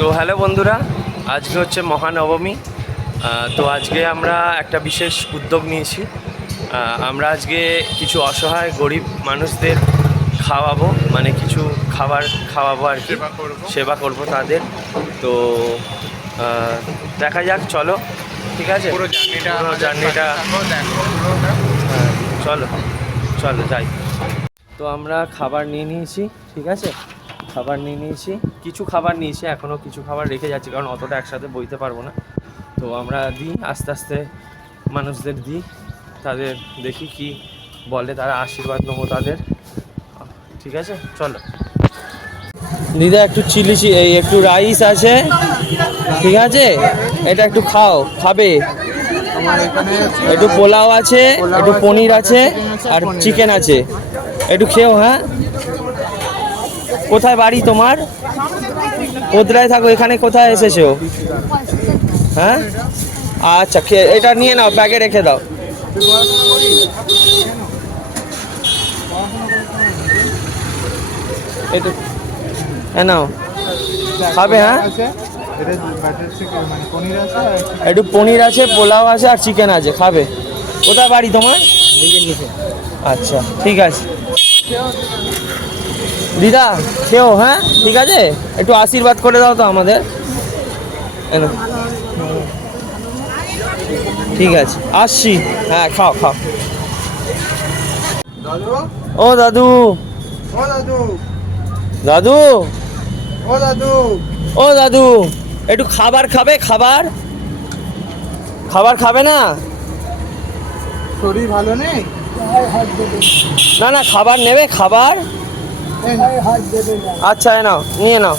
তো হ্যালো বন্ধুরা, আজকে হচ্ছে মহানবমী। তো আজকে আমরা একটা বিশেষ উদ্যোগ নিয়েছি। আমরা আজকে কিছু অসহায় গরিব মানুষদের খাওয়াবো, মানে কিছু খাবার খাওয়াবো আর কি, সেবা করবো তাদের। তো দেখা যাক, চলো। ঠিক আছে, পুরো জার্নিটা হ্যাঁ, চলো চলো যাই। তো আমরা খাবার নিয়ে নিয়েছি, ঠিক আছে, খাবার নিয়ে নিয়েছি, কিছু খাবার নিয়েছি, এখনও কিছু খাবার রেখে যাচ্ছি কারণ অতটা একসাথে বইতে পারবো না। তো আমরা দিই, আস্তে আস্তে মানুষদের দিই, তাদের দেখি কি বলে, তারা আশীর্বাদ নেবো তাদের। ঠিক আছে, চলো। দিদা একটু চিলি এই একটু রাইস আছে, ঠিক আছে, এটা একটু খাবে। একটু পোলাও আছে, একটু পনির আছে, আর চিকেন আছে, একটু খেও। হ্যাঁ, কোথায় বাড়ি তোমার? কোথায় থাকো? এখানে কোথায় এসেছো? হ্যাঁ, আচ্ছা, এটা নিয়ে নাও, ব্যাগে রেখে দাও। এটা নাও, খাবে? হ্যাঁ, একটু পনির আছে, পোলাও আছে, আর চিকেন আছে, খাবে। কোথায় বাড়ি তোমার? আচ্ছা, ঠিক আছে দিদা, খেও। হ্যাঁ, ঠিক আছে, একটু আশীর্বাদ করে দাও তো আমাদের। ঠিক আছে, আসছি। হ্যাঁ, খাও খাও। ও দাদু, দাদু, ও দাদু, একটু খাবার খাবে? খাবার খাবে না? শরীর ভালো নেই? না না, খাবার নেবে? খাবার? আচ্ছা, এ নাও, নিয়ে নাও।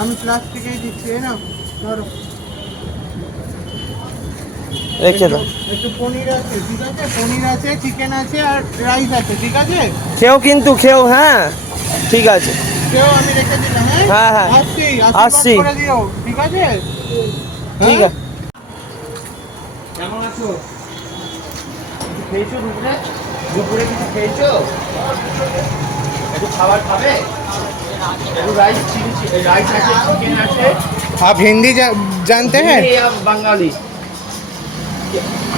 আমি প্লাস্টিকেই দিচ্ছি, ধরো, রেখে দাও। একটু পনির আছে, ঠিক আছে, পনির আছে, চিকেন আছে, আর রাইস আছে, ঠিক আছে। খেও কিন্তু, খেও। হ্যাঁ, ঠিক আছে, কেউ আমি রেখে দিলাম। হ্যাঁ হ্যাঁ, আসছি করে দিও, ঠিক আছে। ঠিক আছে। কেমন আছো? খেয়েছো দুপুরে? দুপুরে কিছু খেয়েছো? একটু খাবার খাবে? একটু রাইস আছে, চিকেন আছে। आप हिंदी जानते हैं? বাঙালি,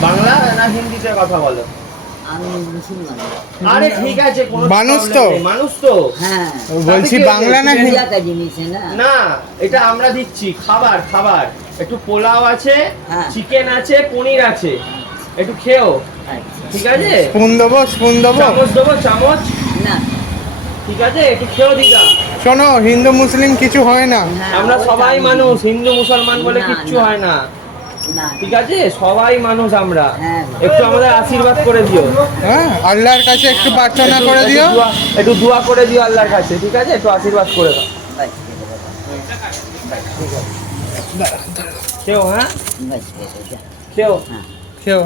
বাংলা না হিন্দিতে কথা বলো? আরে ঠিক আছে, মানুষ তো, হ্যাঁ বলছি বাংলা না হিন্দি? না, এটা আমরা দিচ্ছি খাবার। একটু পোলাও আছে, চিকেন আছে, পনির আছে, একটু খেও। ঠিক আছে, স্পুন দেবো? চামচ দেবো? চামচ না, ঠিক আছে, একটু খেও দিদা। শোনো, হিন্দু মুসলিম কিছু হয় না, আমরা সবাই মানুষ, হিন্দু মুসলমান বলে কিচ্ছু হয় না, ঠিক আছে, সবাই মানুষ আমরা। একটু আমাদের আশীর্বাদ করে দিও। হ্যাঁ, আল্লাহর কাছে একটু প্রার্থনা করে দিও, একটু দোয়া করে দিও আল্লাহর কাছে, ঠিক আছে, একটু আশীর্বাদ করে দাও। খেও। হ্যাঁ, খেও।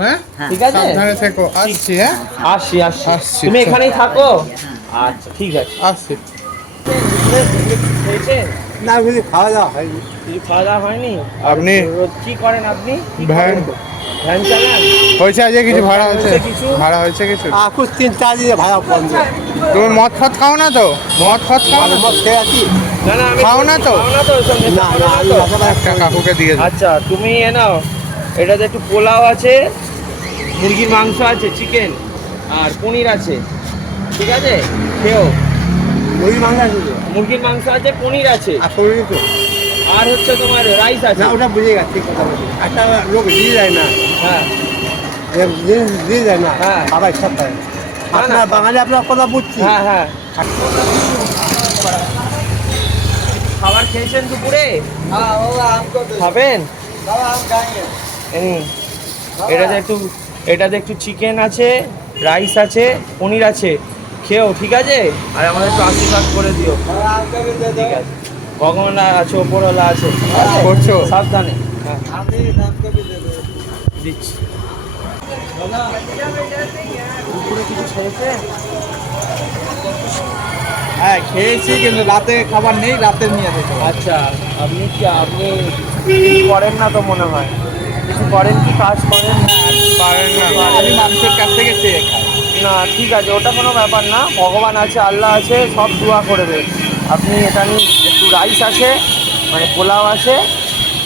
হ্যাঁ, ঠিক আছে, সাবধানে থেকো। আসছি। হ্যাঁ, আসছি। তুমি এখানেই থাকো? আচ্ছা, ঠিক আছে, আসছি। খেয়েছেন? না, বুঝি খাওয়া দাওয়া হয়নি। কিছু খাওয়া দাওয়া হয়নি? আপনি কি করেন আপনি? ভ্যান ভ্যান চালান? হয়েছে, আজকে কিছু ভাড়া হয়েছে? কিছু ভাড়া হয়েছে কিছু? कुछ 3-4 दिन भाड़ा बंद है। তুমি মদ ফদ খাও না তো? মদ ফদ খাও না? मत खे आती না না, আমি খাও না তো? ওসব নেশা ना করো ना না তো? একটা কাকুকে দিয়ে দাও। আচ্ছা, তুমি এ নাও, এটাতে একটু পোলাও আছে, মুরগির মাংস আছে, চিকেন আর পনির আছে, ঠিক আছে, খেও। वही मांगा है तो মুরগির মাংস আছে, পনির আছে, आप छोड़ तो আর হচ্ছে তোমার রাইস আছে। ना उठा बुझेगा ठीक है। अच्छा लोग दिए जाए ना, হ্যাঁ ये दिए जाए ना, हाँ। अब अच्छा है अपना बांगाली अपना কথা বুঝছি। হ্যাঁ হ্যাঁ। খাবার খেয়েছেন দুপুরে? हां होगा हमको तो খাবেন? दवा हम खाएंगे। এটাতে একটু চিকেন আছে, রাইস আছে, পনির আছে, খেও, ঠিক আছে, আর আমাদের একটু আশীর্বাদ করে দিও। और आपका भी दे दो। ঠিক আছে, ভগবানরা আছে, ওপরওয়ালা আছে, ঠিক আছে? করছো? সাবধানে। হ্যাঁ, आप भी आपका भी दे दो। দিচ্ছি। দুপুরে কিছু খেয়েছেন? হ্যাঁ, খেয়েছি, কিন্তু রাতে খাবার নেই, রাতে নিয়ে যেতে। আচ্ছা, আপনি কিছু করেন না তো মনে হয়? কিছু করেন কি, কাজ করেন? পারেন না, আমি মানুষের কাছ থেকে চেয়ে খাই। না, ঠিক আছে, ওটা কোনো ব্যাপার না, ভগবান আছে, আল্লাহ আছে, সব দোয়া করে দেবে। আপনি এটা নিন, একটু রাইস আছে মানে পোলাও আছে,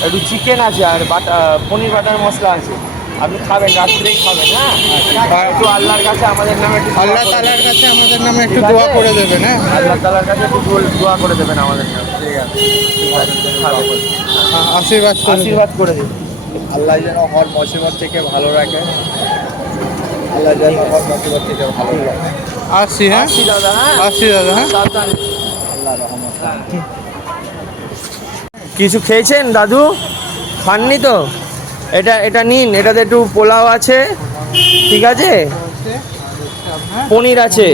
একটু চিকেন আছে আর পনির বাটার মশলা আছে। আপনি খাবেন, রাত্রেই খাবেন, হ্যাঁ? আর একটু আল্লাহর কাছে আমাদের নামে একটু আল্লাহ তাআলার কাছে আমাদের নামে একটু দোয়া করে দেবেন, হ্যাঁ? আল্লাহ তাআলার কাছে একটু দোয়া করে দেবেন আমাদের নামে। ঠিক আছে, ঠিক আছে, খাবেন। আশীর্বাদ করে দিন। আশীর্বাদ করে দিন। আল্লাহ যেন হর মুসিবত থেকে ভালো রাখে, আল্লাহ যেন হর মুসিবত থেকে ভালো রাখে। আসছি, হ্যাঁ? আসি দাদা, হ্যাঁ? আসছি দাদা, হ্যাঁ? সাবধানে। আল্লাহ রহমত। কিছু খেয়েছেন দাদু? খাননি তো? এটা নিন, এটাতে একটু পোলাও আছে, ঠিক আছে, পনির আছে,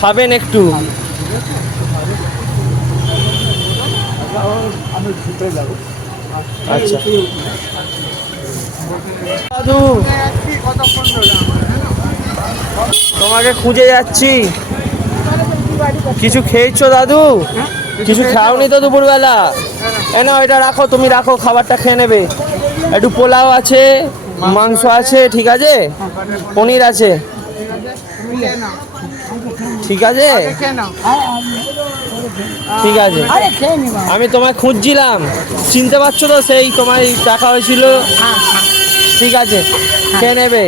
খাবেন একটু? আচ্ছা দাদু, কতক্ষণ ধরে তোমাকে খুঁজে যাচ্ছি। কিছু খেয়েছো দাদু? কিছু খাওনি তো দুপুরবেলা? না, এটা রাখো, তুমি রাখো, খাবারটা খেয়ে নেবে। একটু পোলাও আছে, মাংস আছে, ঠিক আছে, পনির আছে, ঠিক আছে, ঠিক আছে। আমি তোমায় খুঁজছিলাম, চিনতে পারছো তো? সেই তোমায় টাকা হয়েছিল, ঠিক আছে, খেয়ে নেবে।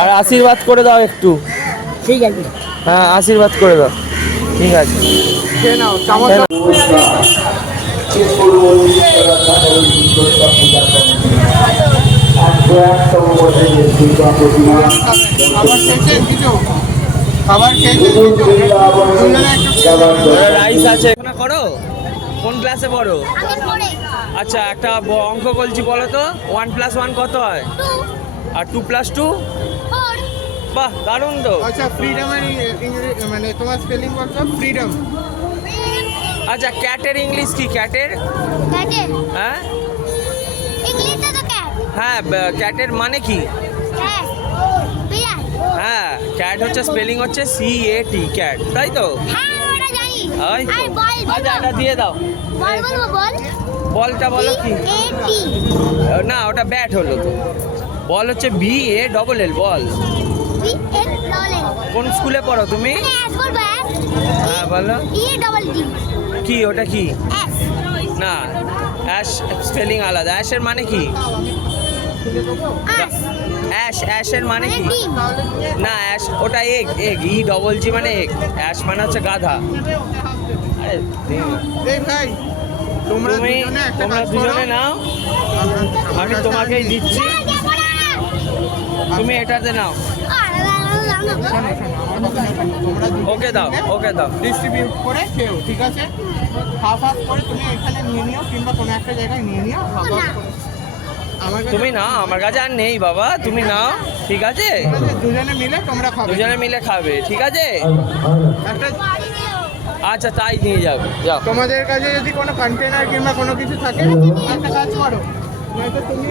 আর আশীর্বাদ করে দাও একটু। ঠিক আছে। হ্যাঁ, আশীর্বাদ করে দাও, ঠিক আছে। খেয়ে নাও, চামচ। খাবার খেয়েছেন কিছু? খাবার খেয়েছেন কিছু? দুজনে একটু রাইস আছে না? করো, কোন ক্লাসে পড়ো? আমি পড়ে আচ্ছা, একটা অঙ্ক বলছি, বলো তো। 1+1 কত হয়? 2 আর 2+2? 4 বাহ, দারুণ তো। আচ্ছা, ফ্রিডমের ইংরেজি মানে তোমার স্পেলিং বলছো? ফ্রিডম। আচ্ছা, ক্যাটের ইংলিশ কি? ক্যাটের, ক্যাটে হ্যাঁ ইংলিশে তো ক্যাট হ্যাঁ, ক্যাটের মানে কি? ক্যাট বিড়াল হ্যাঁ, ক্যাট হচ্ছে স্পেলিং হচ্ছে CAT, ক্যাট, তাই তো? হ্যাঁ ওটা জানি ওই তো। আর বল আচ্ছা, এটা দিয়ে দাও। বল বলবো বল বলটা বলো কি? এটি না, ওটা ব্যাট হলো তো। বল হচ্ছে BALL, বল। বি এন ললেন কোন স্কুলে পড়ো তুমি? এস বলবো এস হ্যাঁ, বলো। ই ডবল ডি কি, ওটা কি? এস না, অ্যাশ স্পেলিং আলাদা। অ্যাশের মানে কি? আস অ্যাশের মানে কি? ডিম না, অ্যাশ ওটা এগ, EGG মানে এগ। অ্যাশ মানে হচ্ছে গাধা। আরে, এই ভাই, তোমরা তোমরা দুজনে নাও, আমি তোমাকেই দিচ্ছি, তুমি এটাতে নাও। ওকে দাও, ওকে দাও। ডিস্ট্রিবিউট করে খেও, ঠিক আছে? হাফ হাফ করে তুমি এখানে নিয়ে নিও কিংবা কোনো একটা জায়গায় নিয়ে নিও, হাফ হাফ করে। আমার কাছে তুমি নাও, আমার কাছে আর নেই বাবা, তুমি নাও, ঠিক আছে? দুজনে মিলে তোমরা খাবে। দুজনে মিলে খাবে, ঠিক আছে? একটা আচ্ছা, তাই নিয়ে যাবে, যাও। তোমাদের কাছে যদি কোনো কন্টেনার কিংবা কোনো কিছু থাকে, একটা কাজ করো, নয়তো তুমি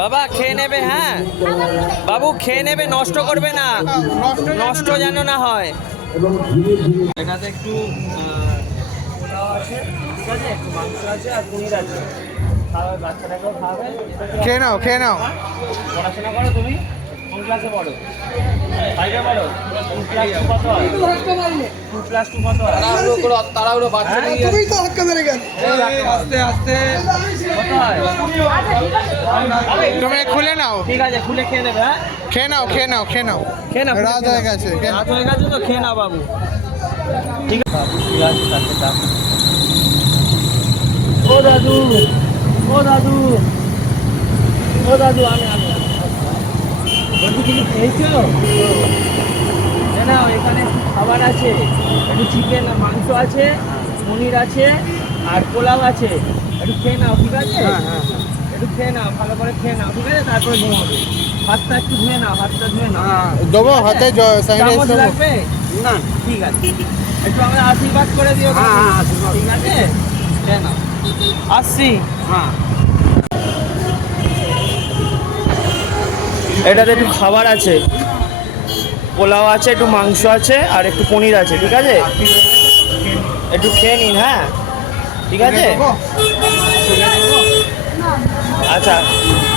বাবা খেয়ে নেবে, হ্যাঁ বাবু, খেয়ে নেবে, নষ্ট করবে না, নষ্ট যেন না হয়। এটাতে একটু পোলাও আছে, ঠিক আছে, একটু মাংস আছে আর পনির আছে, খাবে, বাচ্চাটাকেও খাবে। খেয়ে নাও, খেয়ে নাও। পড়াশোনা করো তুমি? কোন ক্লাসে পড়ো? 5-এ পড়ো? 2+2 কত হয়? 2+2 কত হয়? তাড়াহুড়ো বাচ্চা নিয়ে আস্তে আস্তে কত হয়? তুমি খুলে নাও, ঠিক আছে, খুলে খেয়ে নেবে, হ্যাঁ? খেয়ে নাও, খেয়ে নাও, খেয়ে নাও। খেয়ে নাও, রাত হয়ে গেছে, খেয়ে নাও। রাত হয়ে গেছে তো, খেয়ে নাও বাবু, ঠিক আছে বাবু, ঠিক আছে, তাকে দাও। ও দাদু, ও দাদু, ও দাদু, আমি বলছি, কিছু খেয়েছো? না, এখানে খাবার আছে, একটু চিকেন মাংস আছে, পনির আছে আর পোলাও আছে, একটু খেয়ে নাও, ঠিক আছে? একটু খেয়ে নাও, ভালো করে খেয়ে নাও, ঠিক আছে, তারপরে ঘুমাবে। হাতটা একটু ধুয়ে নাও, হাতটা ধুয়ে নাও। দেবো হাতে স্যানিটাইজ চামচ দেবো। লাগবে? না, ঠিক আছে, একটু আমাদের আশীর্বাদ করে দিও, ঠিক আছে? খেয়ে নাও, আসছি। হ্যাঁ, এটাতে একটু খাবার আছে, পোলাও আছে, একটু মাংস আছে আর একটু পনির আছে, ঠিক আছে? একটু খেয়ে নিন, হ্যাঁ, ঠিক আছে? আচ্ছা,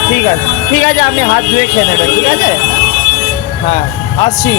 ঠিক আছে, ঠিক আছে, আপনি হাত ধুয়ে খেয়ে নেবেন, ঠিক আছে? হ্যাঁ। হ্যাঁ আসছি।